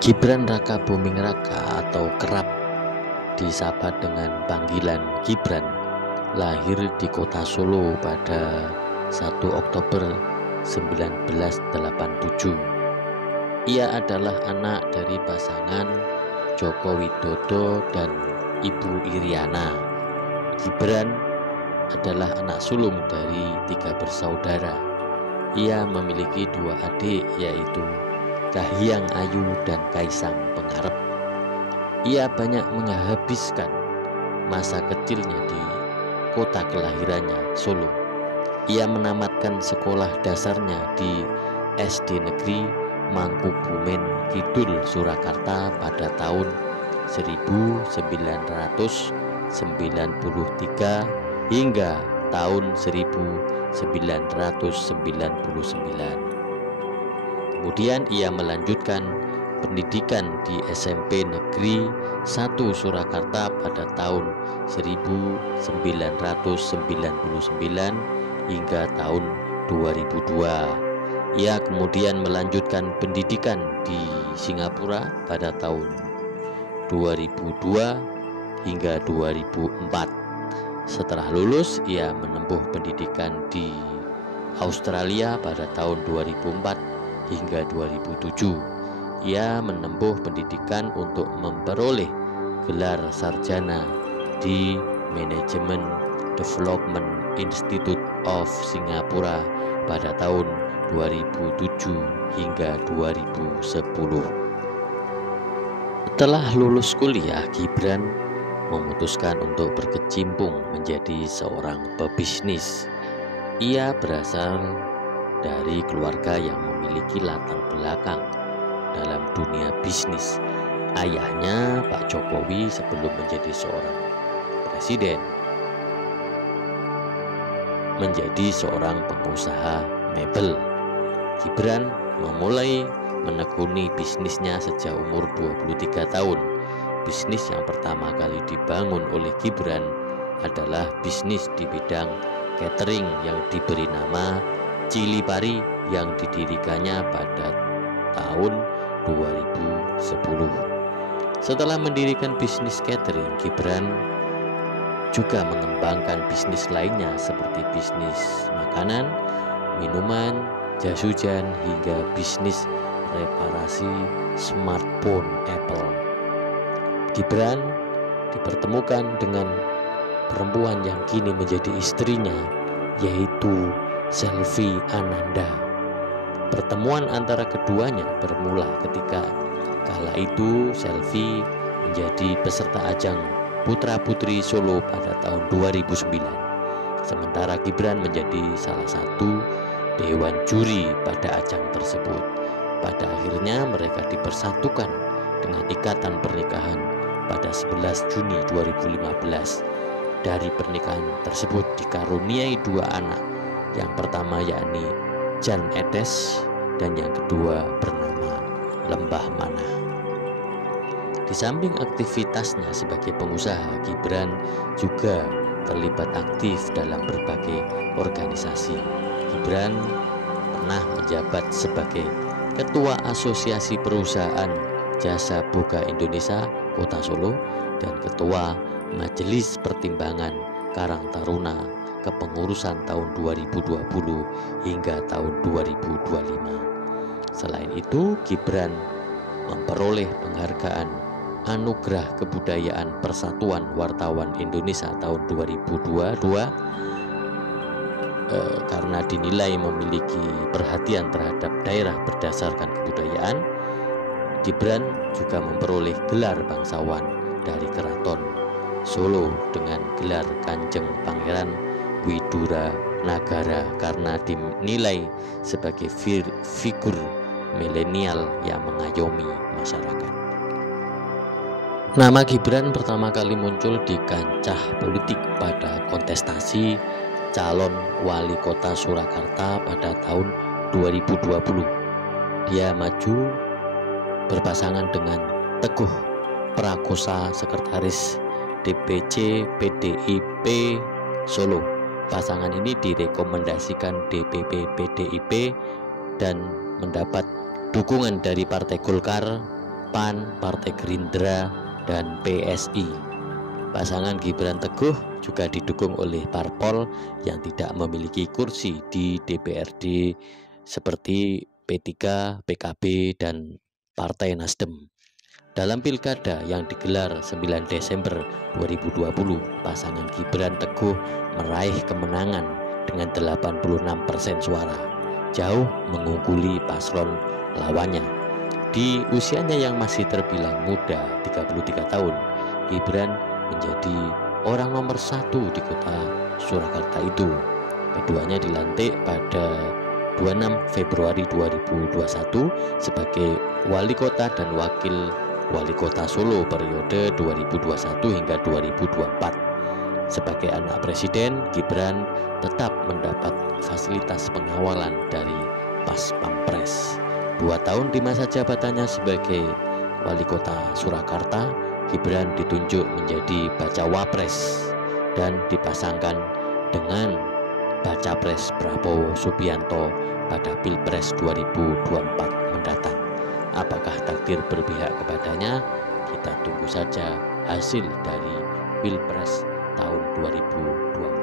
Gibran Rakabuming Raka atau kerap disapa dengan panggilan Gibran lahir di kota Solo pada 1 Oktober 1987. Ia adalah anak dari pasangan Joko Widodo dan Ibu Iriana. Gibran adalah anak sulung dari 3 bersaudara. Ia memiliki 2 adik, yaitu Kahiyang Ayu dan Kaisang Pengarep. Ia banyak menghabiskan masa kecilnya di kota kelahirannya, Solo. Ia menamatkan sekolah dasarnya di SD Negeri Mangkubumen Kidul, Surakarta pada tahun 1993 hingga tahun 1999. Kemudian ia melanjutkan pendidikan di SMP Negeri 1 Surakarta pada tahun 1999 hingga tahun 2002. Ia kemudian melanjutkan pendidikan di Singapura pada tahun 2002 hingga 2004. Setelah lulus, ia menempuh pendidikan di Australia pada tahun 2004 hingga 2007. Ia menempuh pendidikan untuk memperoleh gelar sarjana di Management Development Institute of Singapura pada tahun 2007 hingga 2010. Setelah lulus kuliah, Gibran memutuskan untuk berkecimpung menjadi seorang pebisnis. Ia berasal dari keluarga yang memiliki latar belakang dalam dunia bisnis. Ayahnya, Pak Jokowi, sebelum menjadi seorang presiden, menjadi seorang pengusaha mebel. Gibran memulai menekuni bisnisnya sejak umur 23 tahun. Bisnis yang pertama kali dibangun oleh Gibran adalah bisnis di bidang catering yang diberi nama Cili Pari yang didirikannya pada tahun 2010. Setelah mendirikan bisnis catering, Gibran juga mengembangkan bisnis lainnya seperti bisnis makanan, minuman, jas hujan, hingga bisnis reparasi smartphone Apple. Gibran dipertemukan dengan perempuan yang kini menjadi istrinya, yaitu Selvi Ananda. Pertemuan antara keduanya bermula ketika kala itu Selvi menjadi peserta ajang Putra Putri Solo pada tahun 2009. Sementara Gibran menjadi salah satu dewan juri pada ajang tersebut. Pada akhirnya mereka dipersatukan dengan ikatan pernikahan pada 11 Juni 2015. Dari pernikahan tersebut dikaruniai 2 anak. Yang pertama yakni Jan Edes dan yang kedua bernama Lembah Mana. Di samping aktivitasnya sebagai pengusaha, Gibran juga terlibat aktif dalam berbagai organisasi. Gibran pernah menjabat sebagai Ketua Asosiasi Perusahaan Jasa Boga Indonesia Kota Solo dan Ketua Majelis Pertimbangan Karang Taruna Kepengurusan tahun 2020 hingga tahun 2025. Selain itu, Gibran memperoleh penghargaan Anugerah Kebudayaan Persatuan Wartawan Indonesia tahun 2022 karena dinilai memiliki perhatian terhadap daerah berdasarkan kebudayaan. Gibran juga memperoleh gelar bangsawan dari Keraton Solo dengan gelar Kanjeng Pangeran Widura Nagara karena dinilai sebagai figur milenial yang mengayomi masyarakat. Nama Gibran pertama kali muncul di kancah politik pada kontestasi calon wali kota Surakarta pada tahun 2020. Dia maju berpasangan dengan Teguh Prakosa, sekretaris DPC PDIP Solo. Pasangan ini direkomendasikan DPP PDIP dan mendapat dukungan dari Partai Golkar PAN, Partai Gerindra, dan PSI. Pasangan Gibran Teguh juga didukung oleh parpol yang tidak memiliki kursi di DPRD seperti P3, PKB, dan Partai Nasdem. Dalam pilkada yang digelar 9 Desember 2020, pasangan Gibran Teguh meraih kemenangan dengan 86% suara, jauh mengungguli paslon lawannya. Di usianya yang masih terbilang muda, 33 tahun, Gibran menjadi orang nomor 1 di kota Surakarta itu. Keduanya dilantik pada 26 Februari 2021 sebagai wali kota dan wakil wali kota Solo periode 2021 hingga 2024. Sebagai anak presiden, Gibran tetap mendapat fasilitas pengawalan dari Pas Pampres. 2 tahun di masa jabatannya sebagai wali kota Surakarta, Gibran ditunjuk menjadi bacawa pres dan dipasangkan dengan baca pres Prabowo Subianto pada Pilpres 2024 mendatang. Apakah takdir berpihak kepadanya? Kita tunggu saja hasil dari Pilpres tahun 2024.